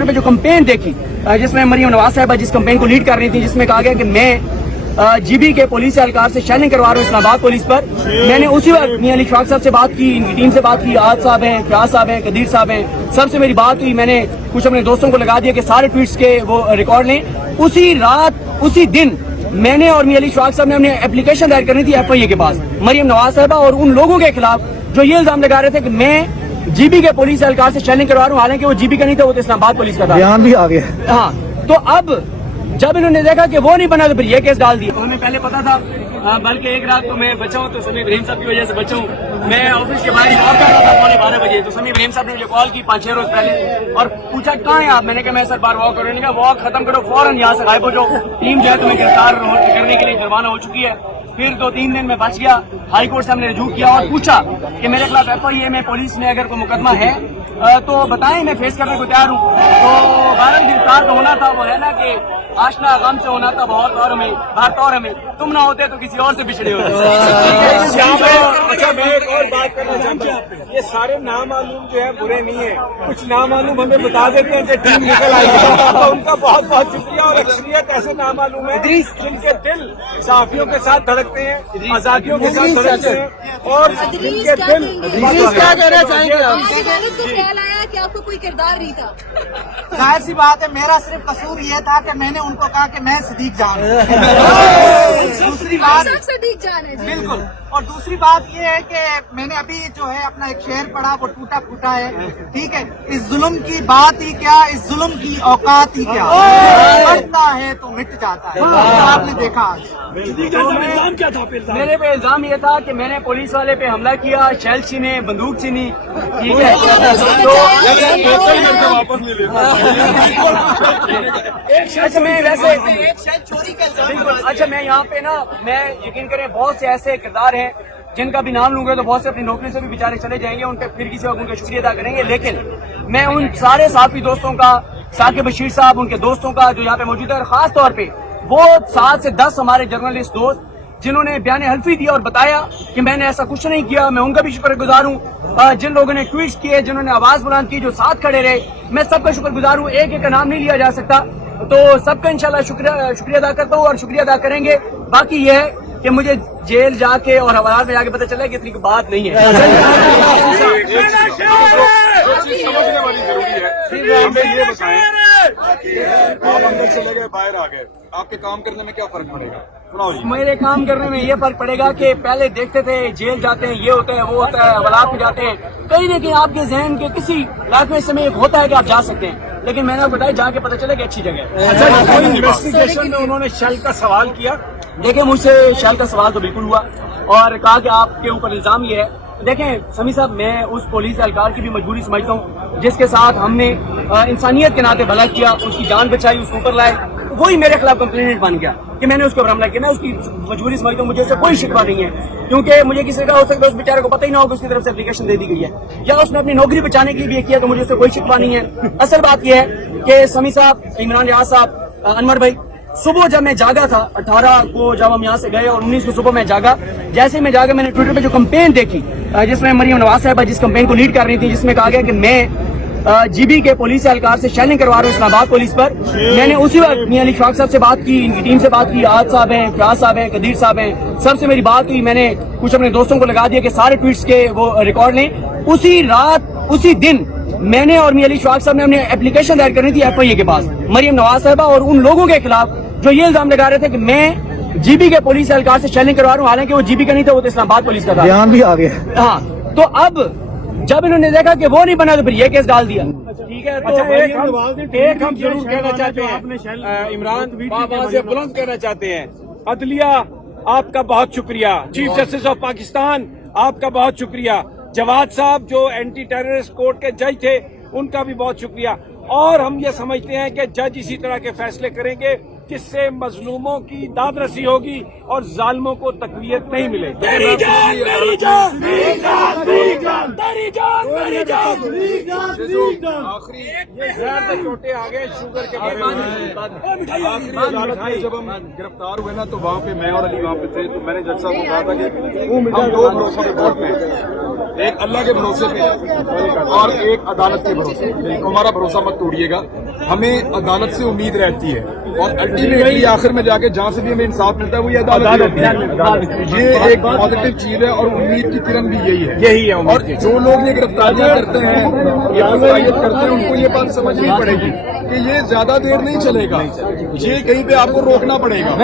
Twitter पे जो campaign देखी जिसमें मरियम नवाज साहिबा जिस कंपेन को लीड कर रही थी, जिसमें कहा गया कि मैं जीबी के पुलिस एहलकार से शेलिंग करवा रहा हूँ इस्लामाबाद पुलिस पर, मैंने उसी वक्त मियां अली शफाक साहब से बात की, इनकी टीम से बात की, आज साहब हैं, फयाज साहब हैं, कदीर साहब हैं, सबसे मेरी बात हुई। मैंने कुछ अपने दोस्तों को लगा दिया कि सारे ट्वीट्स के वो रिकॉर्ड लें। उसी रात उसी दिन मैंने और मियां अली शफाक साहब ने अपने एप्लीकेशन दायर करनी थी FIA के पास मरियम नवाज साहिबा और उन लोगों के खिलाफ जो ये इल्जाम लगा रहे थे कि मैं जीबी के पुलिस एहलकार से शेलिंग करवा रहा हूँ, हालांकि वो जीबी का नहीं था, वो तो इस्लामाबाद पुलिस का था। बयान भी आ गया। हाँ, तो अब जब इन्होंने देखा कि वो नहीं बना तो फिर ये केस डाल दिया। हमें पहले पता था, बल्कि एक रात को मैं बचा हूँ तो समी इब्राहिम साहब की वजह से बचा हूँ। मैं ऑफिस के बाहर जॉब कर रहा था 12:15 बजे, तो समी इब्राहिम साहब ने मुझे कॉल की 5-6 रोज पहले और पूछा कहाँ है आप। मैंने कहा मैं सर बार वॉक करूँ। नहीं, वॉक खत्म करो, फौरन यहाँ से गायब हो जाओ, टीम जो है तुम्हें गिरफ्तार करने के लिए जुर्माना हो चुकी है। फिर 2-3 दिन में बच गया, हाई कोर्ट से हमने रजू किया और पूछा कि मेरे खिलाफ FIA में पुलिस में अगर कोई मुकदमा है तो बताएं, मैं फेस करने को तैयार हूँ। तो 12 गिरफ्तार तो होना था, वो है ना कि आशना गम से होना था बहुत, और हमें तुम ना होते तो किसी और से बिछड़े होते। अच्छा, मैं एक और बात करना चाहता हूँ, ये सारे नामालूम जो है बुरे नहीं है, कुछ नामालूम हमें बता देते हैं कि टीम निकल आई है, तो उनका बहुत बहुत शुक्रिया। और अक्सरियत ऐसे नामालूम है जिनके दिल सहाफियों के साथ धड़कते हैं, आजादियों के साथ धड़कते हैं, और जिनके दिल क्या कहना चाहेंगे? लाया कि आपको कोई किरदार नहीं था। जाहिर सी बात है, मेरा सिर्फ कसूर ये था कि मैंने उनको कहा कि मैं सदीक जान दूसरी बात सदीक जान है बिल्कुल। और दूसरी बात ये है कि मैंने अभी जो है अपना एक शेर पढ़ा, वो टूटा फूटा है, ठीक है। इस जुल्म की बात ही क्या, इस जुल्म की औकात ही क्या, बढ़ता है तो मिट जाता है। आपने देखा आज मेरे पे इल्जाम ये था कि मैंने पुलिस वाले पे हमला किया, शेल छीने, बंदूक छीनी, ठीक है। अच्छा, मैं वैसे अच्छा, मैं यहाँ पे ना, मैं यकीन करें बहुत से ऐसे किरदार हैं जिनका भी नाम लूंगा तो बहुत से अपनी नौकरी से भी बेचारे चले जाएंगे, उन पर फिर किसी वक्त उनका शुक्रिया अदा करेंगे। लेकिन मैं उन सारे साथी दोस्तों का, साकिब बशीर साहब, उनके दोस्तों का जो यहाँ पे मौजूद है, और खास तौर पे वो 7 से 10 हमारे जर्नलिस्ट दोस्त जिन्होंने बयान हल्फी दिया और बताया कि मैंने ऐसा कुछ नहीं किया, मैं उनका भी शुक्रगुजार हूँ। जिन लोगों ने ट्वीट्स किए, जिन्होंने आवाज बुलंद की, जो साथ खड़े रहे, मैं सबका शुक्रगुजार हूँ। एक एक का नाम नहीं लिया जा सकता, तो सबका इंशाल्लाह शुक्रिया अदा करता हूँ और शुक्रिया अदा करेंगे। बाकी ये है कि मुझे जेल जाके और हवालात में जाके पता चला कि इतनी बात नहीं है। समझने वाली जरूरी है। हमें ये बताएं, आप अंदर चले गए, बाहर आ गए, आपके काम करने में क्या फर्क पड़ेगा? मेरे काम करने में ये फर्क पड़ेगा कि पहले देखते थे जेल जाते हैं, ये होता है, वो होता है, हवालात में जाते हैं, कहीं ना कहीं आपके जहन के किसी लाइफ में समय एक होता है कि आप जा सकते हैं, लेकिन मैंने बताया जाके पता चला कि अच्छी जगह है। अच्छा, इन्वेस्टिगेशन में उन्होंने शेल का सवाल किया? देखिए, मुझसे शेल का सवाल तो बिल्कुल हुआ और कहा कि आपके ऊपर इल्जाम ये है। देखें समी साहब, मैं उस पुलिस एहलकार की भी मजबूरी समझता हूँ जिसके साथ हमने इंसानियत के नाते भला किया, उसकी जान बचाई, उसको ऊपर लाए, वही मेरे खिलाफ कंप्लेंट बन गया कि मैंने उसको हमला किया। मैं उसकी मजबूरी समझता हूँ, मुझे उससे कोई शिकवा नहीं है, क्योंकि मुझे किसी का हो सकता है उस बेचारे को पता ही ना हो कि उसकी तरफ से एप्लीकेशन दे दी गई है, या उसने अपनी नौकरी बचाने के लिए भी किया, तो मुझे उससे कोई शिकवा नहीं है। असल बात यह है कि समी साहब, इमरान रियाज साहब, अनवर भाई, सुबह जब मैं जागा था 18 को, जब हम यहाँ से गए और 19 को सुबह मैं जागा, जैसे ही मैं जागा मैंने ट्विटर पे जो कंपेन देखी जिसमें मरियम नवाज साहिबा जिस कंपेन को लीड कर रही थी, जिसमें कहा गया कि मैं जीबी के पुलिस एहलकार से शेलिंग करवा रहा हूँ इस्लामाबाद पुलिस पर, मैंने उसी वक्त मियां अली शफाक साहब से बात की, इनकी टीम से बात की, आज साहब हैं, फयाज साहब हैं, कदीर साहब हैं, सबसे मेरी बात हुई। मैंने कुछ अपने दोस्तों को लगा दिया कि सारे ट्वीट्स के वो रिकॉर्ड लें। उसी रात उसी दिन मैंने और मियां अली शफाक साहब ने अपने एप्लीकेशन दायर करनी थी FIA के पास मरियम नवाज साहिबा और उन लोगों के खिलाफ जो ये इल्जाम लगा रहे थे कि मैं जीबी के पुलिस एहलकार से शेलिंग करवा रहा हूँ, हालांकि वो जीबी का नहीं था, वो तो इस्लामाबाद पुलिस का था। बयान भी आ गया। हाँ, तो अब जब इन्होंने देखा कि वो नहीं बना तो फिर ये केस डाल दिया। ठीक है, तो एक हम जरूर कहना चाहते हैं, इमरान बाबा से बुलंद कहना चाहते हैं, अदलिया आपका बहुत शुक्रिया, चीफ जस्टिस ऑफ पाकिस्तान आपका बहुत शुक्रिया, जवाद साहब जो एंटी टेररिस्ट कोर्ट के जज थे उनका भी बहुत शुक्रिया। और हम ये समझते हैं कि जज इसी तरह के फैसले करेंगे जिससे मजलूमों की दादरसी होगी और जालिमों को तकवीयत नहीं मिलेगी। आखिरी छोटे आ गए शुगर के जब हम गिरफ्तार हुए ना, तो वहाँ पे मैं और अली वहाँ पे थे, तो मैंने जज साहब को कहा था कि हम 2 भरोसों पे वोट में ایک اللہ کے بھروسے پہ اور ایک عدالت کے بھروسے. ہمارا بھروسہ مت توڑیے گا. ہمیں عدالت سے امید رہتی ہے اور الٹیمیٹلی آخر میں جا کے جہاں سے بھی ہمیں انصاف ملتا ہے وہ یہ عدالت ہوتی ہے. یہ ایک پازیٹیو چیز ہے اور امید کی کرن بھی یہی ہے. اور جو لوگ یہ گرفتاریاں کرتے ہیں, یہ افرائیت کرتے ہیں, ان کو یہ بات سمجھنی پڑے گی کہ یہ زیادہ دیر نہیں چلے گا. یہ کہیں پہ آپ کو روکنا پڑے گا.